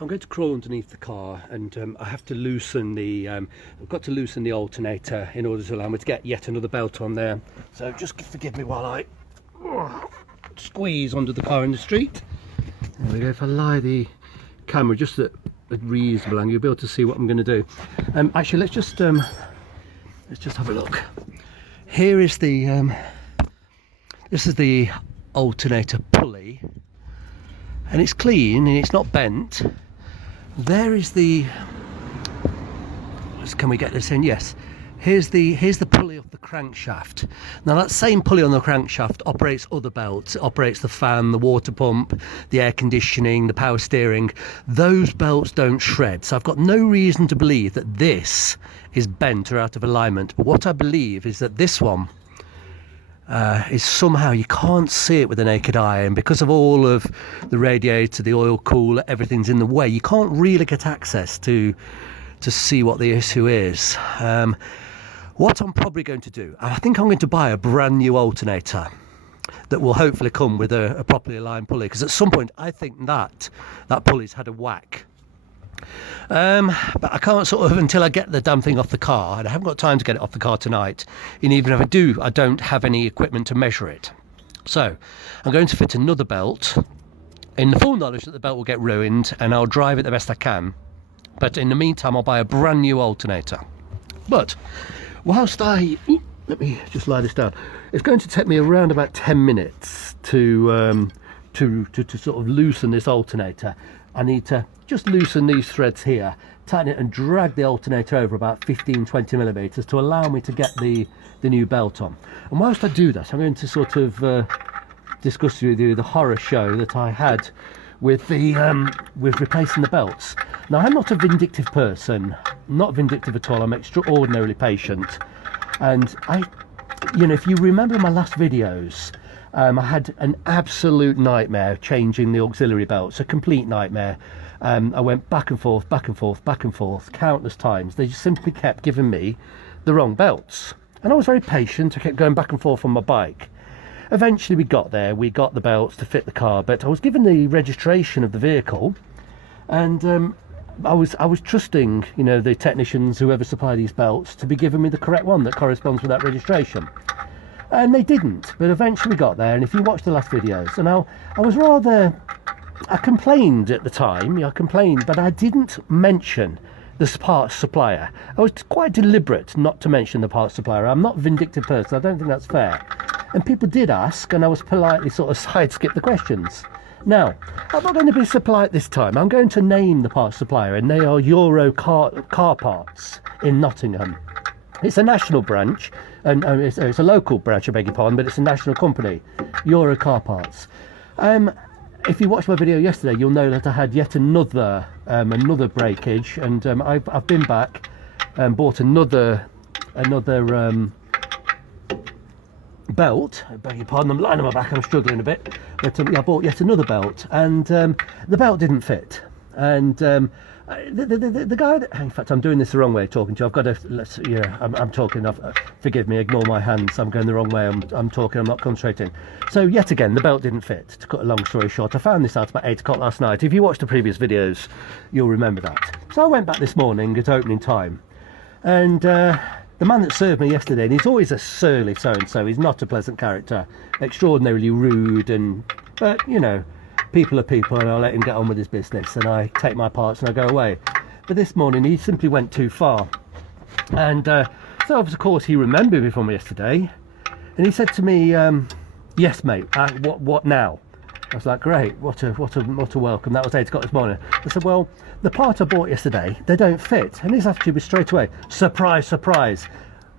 I'm going to crawl underneath the car, and I have to loosen the I've got to loosen the alternator in order to allow me to get yet another belt on there. So just forgive me while I squeeze under the car in the street. There we go. If I lie the camera just at a reasonable angle, you'll be able to see what I'm going to do. Actually, let's just have a look. Here is the this is the alternator pulley, and it's clean and it's not bent. There is the, can we get this in? Yes. Here's the pulley of the crankshaft. Now that same pulley on the crankshaft operates other belts. It operates the fan, the water pump, the air conditioning, the power steering. Those belts don't shred. So I've got no reason to believe that this is bent or out of alignment. But what I believe is that this one is somehow, you can't see it with the naked eye, and because of all of the radiator, the oil cooler, everything's in the way, you can't really get access to see what the issue is. What I'm probably going to do, I think I'm going to buy a brand new alternator that will hopefully come with a properly aligned pulley, because at some point I think that pulley's had a whack. But I can't sort of, until I get the damn thing off the car, and I haven't got time to get it off the car tonight, and even if I do, I don't have any equipment to measure it. So I'm going to fit another belt in the full knowledge that the belt will get ruined, and I'll drive it the best I can. But in the meantime, I'll buy a brand new alternator. But whilst let me just lie this down. It's going to take me around about 10 minutes to sort of loosen this alternator. I need to just loosen these threads here, tighten it and drag the alternator over about 15-20 millimeters to allow me to get the new belt on. And whilst I do that, I'm going to sort of discuss with you the horror show that I had with replacing the belts. Now, I'm not a vindictive person, not vindictive at all. I'm extraordinarily patient, and if you remember my last videos, I had an absolute nightmare changing the auxiliary belts, a complete nightmare. I went back and forth countless times. They just simply kept giving me the wrong belts, and I was very patient. I kept going back and forth on my bike. Eventually we got there, we got the belts to fit the car, but I was given the registration of the vehicle, and I was trusting, the technicians, whoever supply these belts, to be giving me the correct one that corresponds with that registration. And they didn't, but eventually we got there. And if you watch the last videos, and I complained at the time, but I didn't mention the parts supplier. I was quite deliberate not to mention the parts supplier. I'm not a vindictive person, I don't think that's fair. And people did ask, and I was politely sort of sideskip the questions. Now, I'm not going to be so polite this time. I'm going to name the parts supplier, and they are Euro car parts in Nottingham. It's a national branch, and it's a local branch, I beg your pardon, but it's a national company, Euro car parts. If you watched my video yesterday, you'll know that I had yet another breakage, and I've been back and bought another belt. I beg your pardon, I'm lying on my back, I'm struggling a bit, but I bought yet another belt, and the belt didn't fit. And the guy that, in fact, I'm doing this the wrong way talking to you. I've got to, I'm talking, forgive me, ignore my hands, I'm going the wrong way, I'm talking, I'm not concentrating. So yet again, the belt didn't fit. To cut a long story short, I found this out about 8 o'clock last night. If you watched the previous videos, you'll remember that. So I went back this morning at opening time, and the man that served me yesterday, and he's always a surly so-and-so, he's not a pleasant character, extraordinarily rude, but people are people, and I'll let him get on with his business, and I take my parts and I go away. But this morning he simply went too far, and so of course he remembered me from yesterday, and he said to me, yes mate, what now? I was like, great, what a welcome. That was 8 o'clock this morning. I said, well, the part I bought yesterday, they don't fit. And his attitude was straight away, surprise, surprise.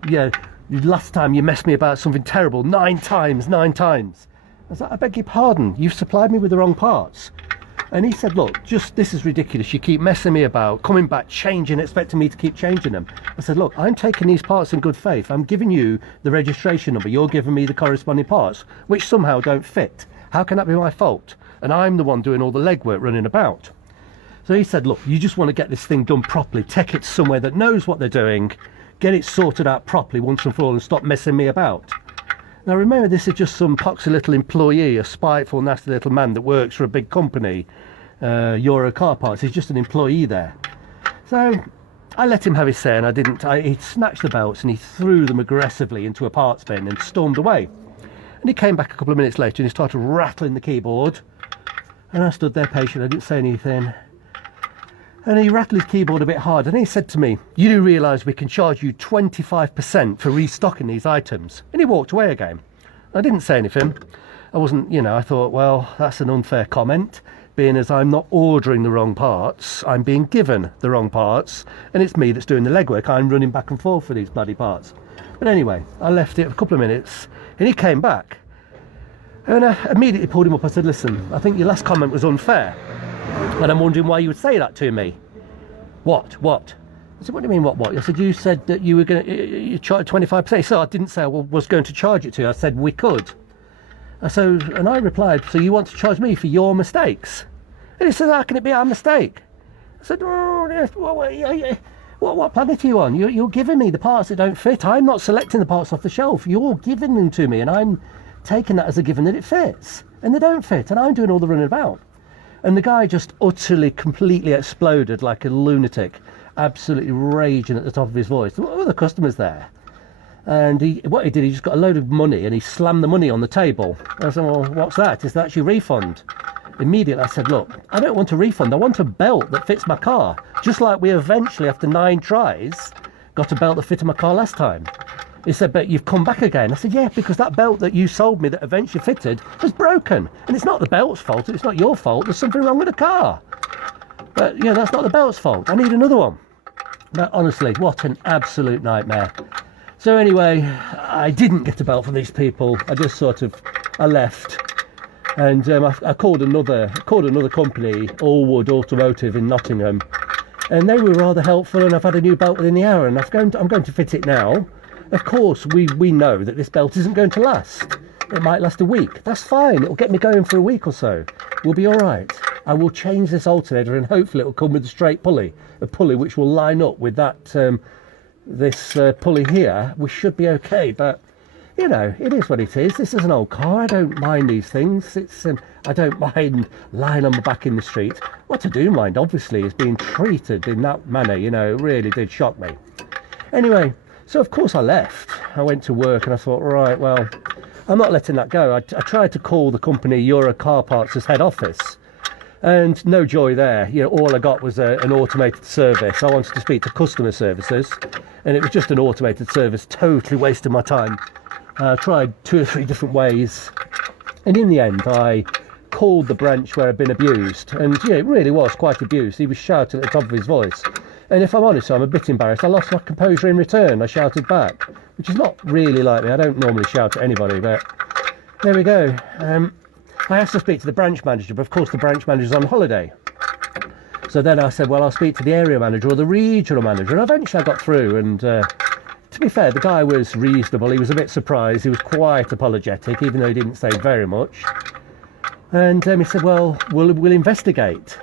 Yeah, last time you messed me about something terrible 9 times. I was like, I beg your pardon, you've supplied me with the wrong parts. And he said, look, this is ridiculous. You keep messing me about, coming back, changing, expecting me to keep changing them. I said, look, I'm taking these parts in good faith. I'm giving you the registration number. You're giving me the corresponding parts, which somehow don't fit. How can that be my fault? And I'm the one doing all the legwork running about. So he said, look, you just want to get this thing done properly. Take it somewhere that knows what they're doing. Get it sorted out properly once and for all, and stop messing me about. Now remember, this is just some poxy little employee, a spiteful, nasty little man that works for a big company. Euro Car Parts. He's just an employee there. So I let him have his say, and I didn't. He snatched the belts and he threw them aggressively into a parts bin and stormed away. And he came back a couple of minutes later and he started rattling the keyboard. And I stood there patient, I didn't say anything. And he rattled his keyboard a bit hard, and he said to me, "You do realise we can charge you 25% for restocking these items?" And he walked away again. I didn't say anything. I wasn't, I thought, well, that's an unfair comment, being as I'm not ordering the wrong parts, I'm being given the wrong parts, and it's me that's doing the legwork. I'm running back and forth for these bloody parts. But anyway, I left it a couple of minutes, and he came back. And I immediately pulled him up. I said, "Listen, I think your last comment was unfair. And I'm wondering why you would say that to me." What? I said, "What do you mean, what? I said, "You said that you were going to charge 25%. So I didn't say I was going to charge it to you. I said, "We could." And I replied, "So you want to charge me for your mistakes?" And he said, "How can it be our mistake?" I said, "Oh, yes, what planet are you on? You're giving me the parts that don't fit. I'm not selecting the parts off the shelf. You're giving them to me, and I'm taking that as a given that it fits. And they don't fit, and I'm doing all the running about." And the guy just utterly, completely exploded like a lunatic, absolutely raging at the top of his voice. What were the customers there? And what he did, he just got a load of money and he slammed the money on the table. I said, "Well, what's that? Is that your refund?" Immediately I said, "Look, I don't want a refund. I want a belt that fits my car. Just like we eventually, after 9 tries, got a belt that fitted my car last time." He said, "But you've come back again." I said, "Yeah, because that belt that you sold me that eventually fitted was broken. And it's not the belt's fault. It's not your fault. There's something wrong with the car. But, that's not the belt's fault. I need another one." But honestly, what an absolute nightmare. So anyway, I didn't get a belt from these people. I just I left. And I called another company, Allwood Automotive in Nottingham. And they were rather helpful, and I've had a new belt within the hour, and I'm going to fit it now. Of course, we know that this belt isn't going to last. It might last a week. That's fine. It'll get me going for a week or so. We'll be all right. I will change this alternator, and hopefully it'll come with a straight pulley, a pulley which will line up with that this pulley here. We should be okay. But it is what it is. This is an old car. I don't mind these things. I don't mind lying on my back in the street. What I do mind, obviously, is being treated in that manner. It really did shock me. Anyway. So of course I left. I went to work and I thought, right, well, I'm not letting that go. I tried to call the company Euro Car Parts' head office, and no joy there. All I got was an automated service. I wanted to speak to customer services, and it was just an automated service, totally wasting my time. I tried 2 or 3 different ways, and in the end I called the branch where I'd been abused, and it really was quite abused. He was shouting at the top of his voice. And if I'm honest, I'm a bit embarrassed. I lost my composure in return. I shouted back, which is not really like me. I don't normally shout at anybody, but there we go. I asked to speak to the branch manager, but of course the branch manager's on holiday. So then I said, well, I'll speak to the area manager or the regional manager. And eventually I got through. And to be fair, the guy was reasonable. He was a bit surprised. He was quite apologetic, even though he didn't say very much. And he said, well, we'll investigate.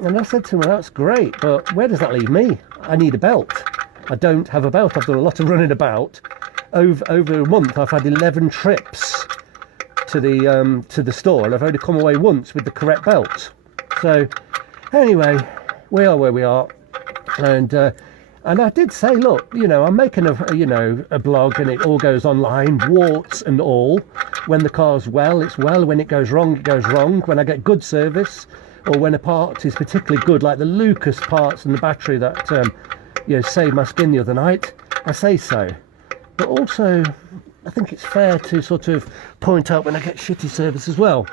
And I said to him, well, that's great, but where does that leave me? I need a belt. I don't have a belt. I've done a lot of running about. Over a month, I've had 11 trips to the store, and I've only come away once with the correct belt. So, anyway, we are where we are. And I did say, look, I'm making a blog, and it all goes online, warts and all. When the car's well, it's well. When it goes wrong, it goes wrong. When I get good service, or when a part is particularly good, like the Lucas parts and the battery that saved my skin the other night, I say so. But also, I think it's fair to point out when I get shitty service as well.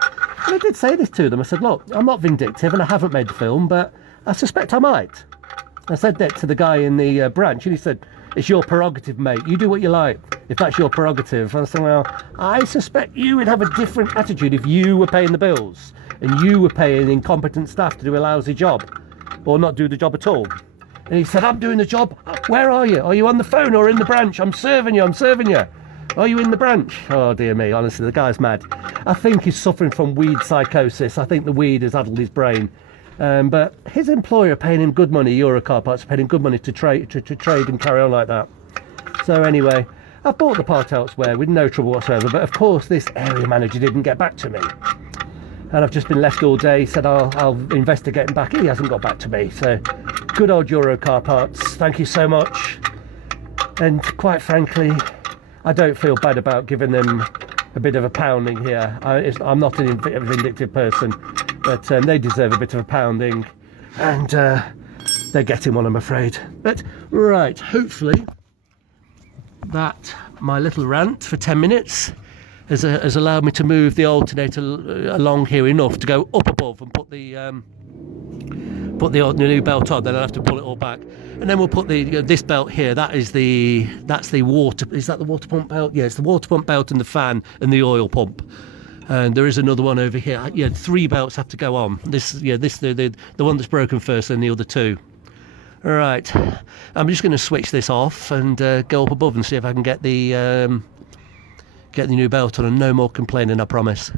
And I did say this to them. I said, look, I'm not vindictive and I haven't made the film, but I suspect I might. I said that to the guy in the branch, and he said, "It's your prerogative, mate. You do what you like, if that's your prerogative." And I said, well, I suspect you would have a different attitude if you were paying the bills and you were paying incompetent staff to do a lousy job or not do the job at all. And he said, "I'm doing the job. Where are you? Are you on the phone or in the branch? I'm serving you. Are you in the branch?" Oh, dear me. Honestly, the guy's mad. I think he's suffering from weed psychosis. I think the weed has addled his brain. But his employer are paying him good money. Euro Car Parts are paying him good money to trade and carry on like that. So anyway, I bought the part elsewhere with no trouble whatsoever. But of course, this area manager didn't get back to me. and I've just been left all day. Said I'll investigate him back. He hasn't got back to me. So good old Euro Car Parts, thank you so much. And quite frankly, I don't feel bad about giving them a bit of a pounding here. I'm not a vindictive person, but they deserve a bit of a pounding, and they're getting one, I'm afraid. But right, hopefully that my little rant for 10 minutes has allowed me to move the alternator along here enough to go up above and put the new belt on. Then I'll have to pull it all back, and then we'll put this belt here. That's the water. Is that the water pump belt? Yeah, it's the water pump belt and the fan and the oil pump. And there is another one over here. Yeah, 3 belts have to go on. The one that's broken first, and the other 2. All right, I'm just going to switch this off and go up above and see if I can get the new belt on, and no more complaining, I promise.